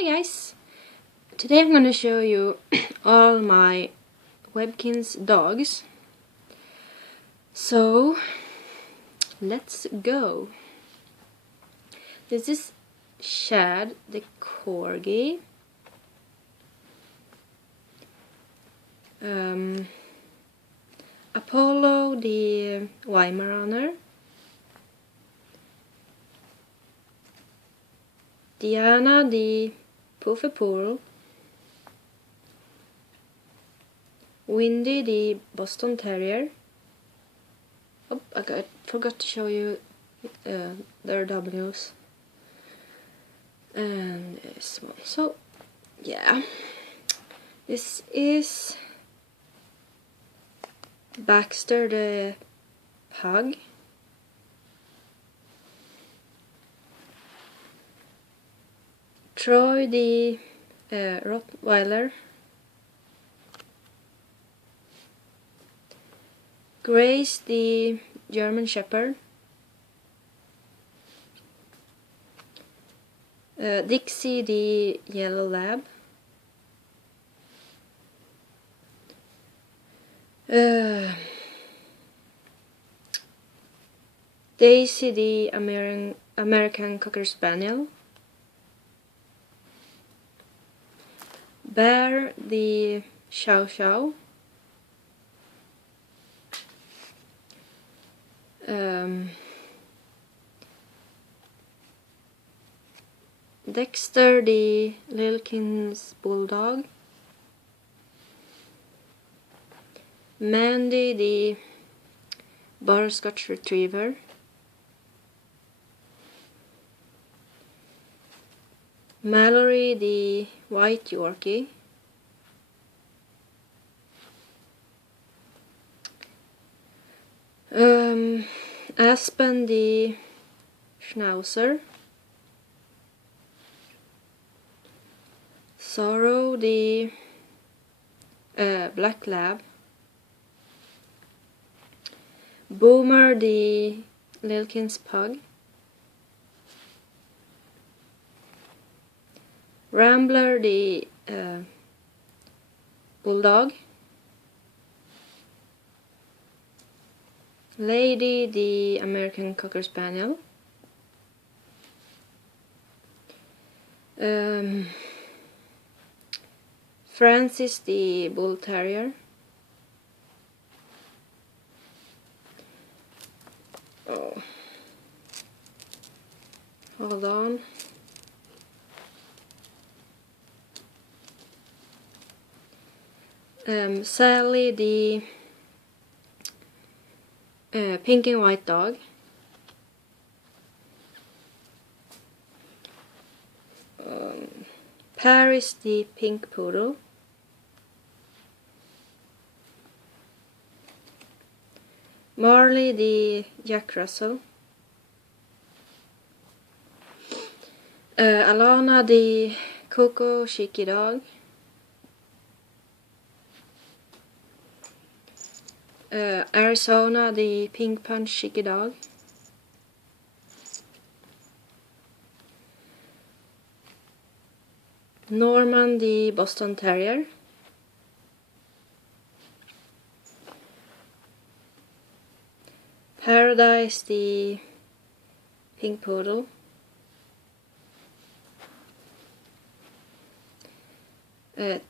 Hi guys! Today I'm going to show you all my webkinz dogs. So, let's go! This is Chad the Corgi. Apollo the Weimaraner. Diana the Puffy. Windy the Boston Terrier. Oh, I forgot to show you their W's. And this one. So, yeah. This is Baxter the Pug. Troy the Rottweiler. Grace the German Shepherd. Dixie the Yellow Lab. Daisy the American Cocker Spaniel. Bear the Chow Chow. Dexter the webkinz bulldog. Mandy the butterscotch retriever. Mallory the white Yorkie. Aspen the Schnauzer. Sorrow the Black Lab. Boomer the webkinz Pug. Rambler the Bulldog. Lady the American Cocker Spaniel. Francis the Bull Terrier. Oh, hold on. Sally the pink and white dog. Paris the pink poodle. Marley the Jack Russell. Alana the Coco Cheeky dog. Arizona the Pink Punch Cheeky dog. Norman the Boston Terrier. Paradise the pink poodle.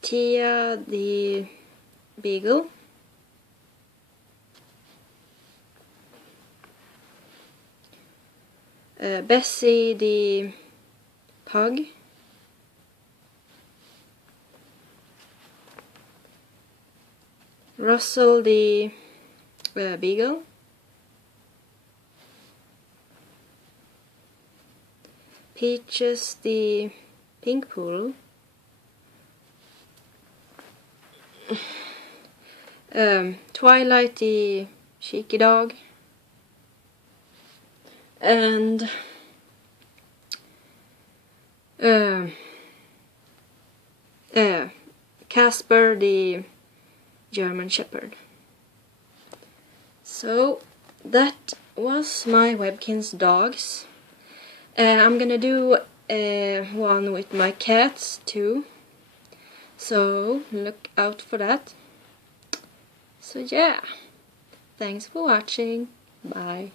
Tia the beagle. Bessie the pug. Russell the beagle. Peaches the pink poodle. Twilight the cheeky dog. And Casper the German Shepherd. So that was my webkinz dogs. I'm gonna do one with my cats too. So look out for that. So yeah, thanks for watching. Bye.